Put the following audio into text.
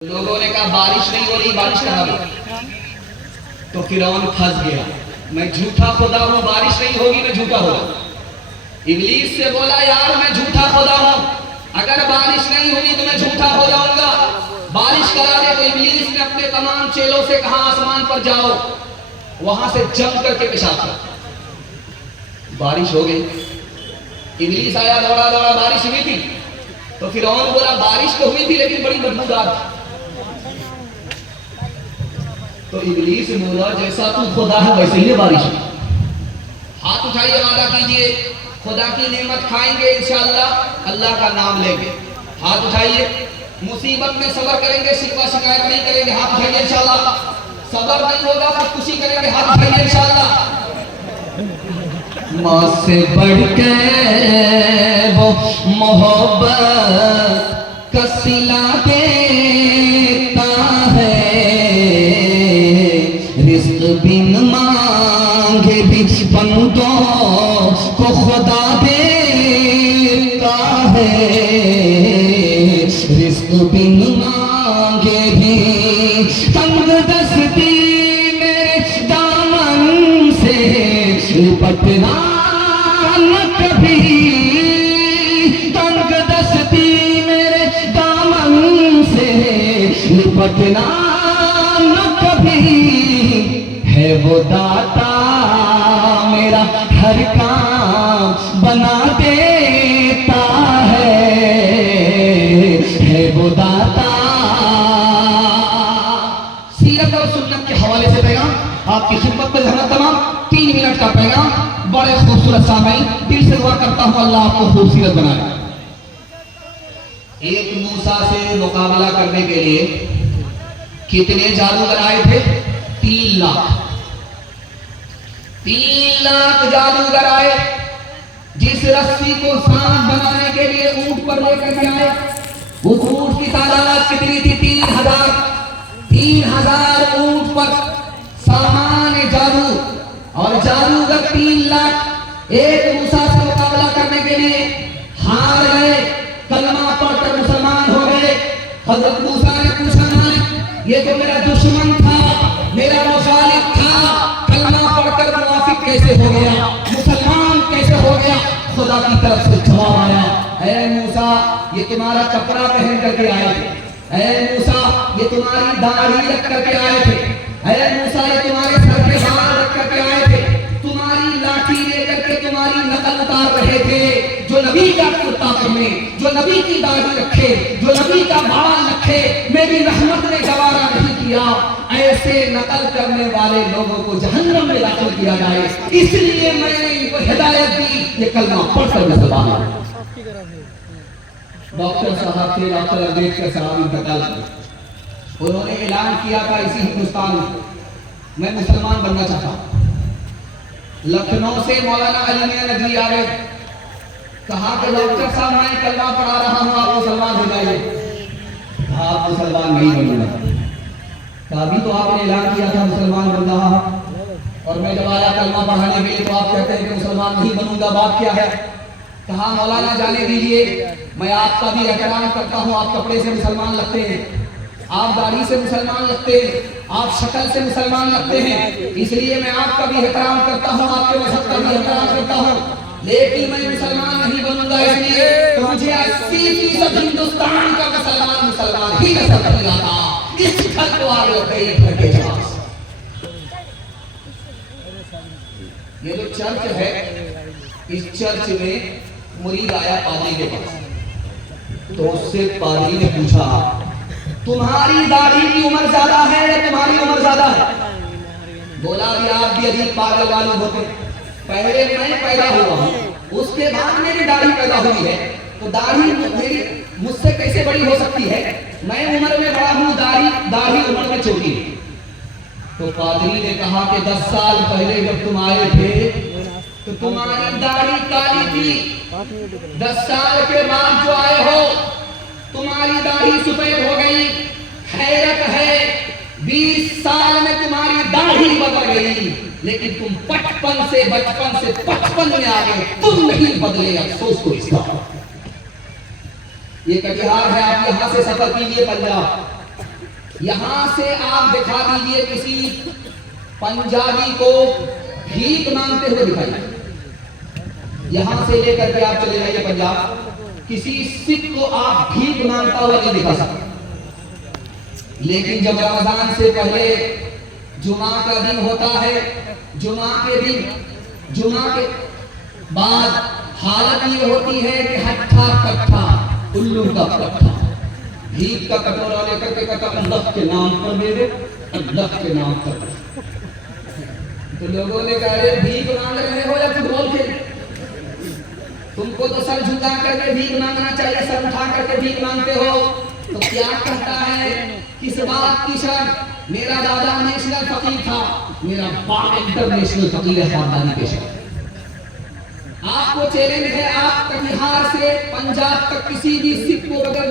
लोगों ने कहा बारिश नहीं हो रही, बारिश करा दो। तो फिरौन फंस गया, मैं झूठा खुदा हूं, बारिश नहीं होगी मैं झूठा खुदा। इब्लीस से बोला यार मैं झूठा खुदा हूं, अगर बारिश नहीं हुई तो मैं झूठा हो जाऊंगा, बारिश करा दे। तो इब्लीस ने अपने तमाम चेलों से कहा आसमान पर जाओ, वहां से जम करके पेशाब कर। बारिश हो गई, इब्लीस आया दौड़ा दौड़ा, बारिश हुई थी। तो फिरौन बोला बारिश तो हुई थी लेकिन बड़ी बदबूदार थी। तो इब्लीस बोला जैसा तू खुदा है वैसे ही बारिश। हाथ उठाइए, वादा कीजिए खुदा की नेमत खाएंगे इंशाअल्लाह, अल्लाह का नाम लेंगे। हाथ उठाइए, मुसीबत में सब्र करेंगे, शिकवा शिकायत नहीं करेंगे। हाथ उठाइए इंशाअल्लाह। सब्र नहीं होगा खुदकुशी करेंगे। हाथ उठाइए इंशाअल्लाह। माँ से बढ़ के वो मोहब्बत का सिला देता है, रिज़्क़ बिन मांगे भी बंदों को खुदा देता है, रिज़्क़ बिन मांगे भी। तंग दस्ती मेरे दामन से लिपटना न कभी, तंग दस्ती मेरे दामन से लिपटना न कभी। है वो दाता मेरा हर काम बना देता है वो दाता। सीरत और सुन्नत के हवाले से पैगाम आपकी खिदमत में जहमत तमाम 3 मिनट का पैगाम, बड़े खूबसूरत सामईन, दिल से दुआ करता हूं अल्लाह आपको खूबसूरत बनाए। एक मूसा से मुकाबला करने के लिए कितने जादूगर आए थे? 3 लाख। 3 लाख जादूगर आए। जिस रस्सी को सांप बनाने के लिए ऊंट पर लेकर के आए, उस ऊंट की तादाद कितनी थी? 3000। 3000 ऊंट पर सामान जादू और जादूगर 3 लाख। एक मूसा से मुकाबला करने के लिए हार गए, कलमा पढ़कर मुसलमान हो गए। हजरत मूसा ने पूछा मालिक ये तो मेरा दुश्मन था, मेरा मुखालिफ था, कलमा पढ़कर मुनाफिक कैसे हो गया, मुसलमान कैसे हो गया? खुदा की तरफ से जवाब आया, ऐ मूसा ये तुम्हारा कपड़ा पहन करके आए थे, ऐ मूसा ये तुम्हारी दाढ़ी रख करके आए थे, ऐ मूसा ये तुम्हारे सर पे हाथ रख करके आए थे, तुम्हारी लाठी लेकर के तुम्हारी नकल उतार रहे थे। जो नबी का कुर्ता पहने, जो नबी की दाढ़ी रखे, जो नबी का बाल रखे, मेरी रहमत ने गवारा नहीं किया। ऐसे नकल करने वाले लोगों को जहन्नम में दाखिल किया जाए, इसलिए मैंने इनको हिदायत दी ये कलमा पढ़कर मुसलमान हो। डॉक्टर साहब थे, डॉक्टर अम्बेडकर साहब इंतकाल हुए। उन्होंने ऐलान किया था इसी हिंदुस्तान में मैं मुसलमान बनना चाहता हूं। लखनऊ से मौलाना अली मियां नदवी आ गए, कहा कि डॉक्टर साहब मैं कलमा पढ़ा रहा हूं, आप मुसलमान हो जाइए। आप मुसलमान नहीं बनूंगा। अभी तो आपने ऐलान किया था मुसलमान बन रहा, और मैं जब आया कलमा पढ़ाने के लिए तो आप कहते हैं कि मुसलमान नहीं बनूंगा, बात क्या है? कहा मौलाना जाने दीजिए, मैं आपका भी एहतराम करता हूं, आप कपड़े से मुसलमान लगते हैं, आप दाढ़ी से मुसलमान लगते हैं, आप शक्ल से मुसलमान लगते हैं, इसलिए मैं आपका भी एहतराम करता हूं, आपके मजहब का भी एहतराम करता हूं, लेकिन मैं मुसलमान नहीं बनूंगा। इसलिए तो मुझे 80% हिंदुस्तान का मुसलमान ही नजर नहीं आता। इस घर को आगे करके ये जो चर्च है, इस चर्च में मुरीद आया पादरी के पास, तो उससे पादरी ने पूछा तुम्हारी दाढ़ी की उम्र ज्यादा है या तुम्हारी उम्र ज्यादा है? बोला भी आप भी अजीब पागल मालूम होते, पहले मैं पैदा हुआ हूं, उसके बाद मेरी दाढ़ी पैदा हुई है, तो दाढ़ी मेरी मुझसे कैसे बड़ी हो सकती है? मैं उम्र में बड़ा हूं, दाढ़ी उम्र में छोटी है। तो पादरी ने कहा कि 10 साल पहले जब तुम आए थे तो तुम्हारी दाढ़ी काली थी, 10 साल के बाद जो आए हो तुम्हारी दाढ़ी सफेद हो गई। हैरत है 20 साल में तुम्हारी दाढ़ी बदल गई, लेकिन तुम बचपन से 55 में आ गए, तुम नहीं बदले। अफसोस को इसका ये कटिहार है, आप यहां से सफर कीजिए पंजाब, यहां से आप दिखा दीजिए किसी पंजाबी को भीख मांगते हुए दिखाइए। यहां से लेकर के आप चले जाइए पंजाब, किसी सिख को आप भीख मांगता हुआ नहीं दिखा सकते। लेकिन जब रमजान से पहले जुमा का दिन होता है, जुमा के दिन, जुमा के बाद हालत ये होती है कि हट्ठा कट्ठा उल्लू का कट्ठा, भीख का कटोरा लेकर के कहता अल्लाह के नाम पर दे दे, अल्लाह के नाम पर। तो लोगों ने कहा अरे भीख मांग रहे हो या फुटबॉल खेल, तुमको तो सर झुका करके भीख मांगना चाहिए, सर उठा करके भीख मांगते हो। तो क्या कहता है, किस बात की शर्त? मेरा दादा नेशनल फकीर था, मेरा बाप इंटरनेशनल फकीर है, खानदानी पेशा। आपको चैलेंज है, आप कटिहार से पंजाब तक किसी भी सिख को अगर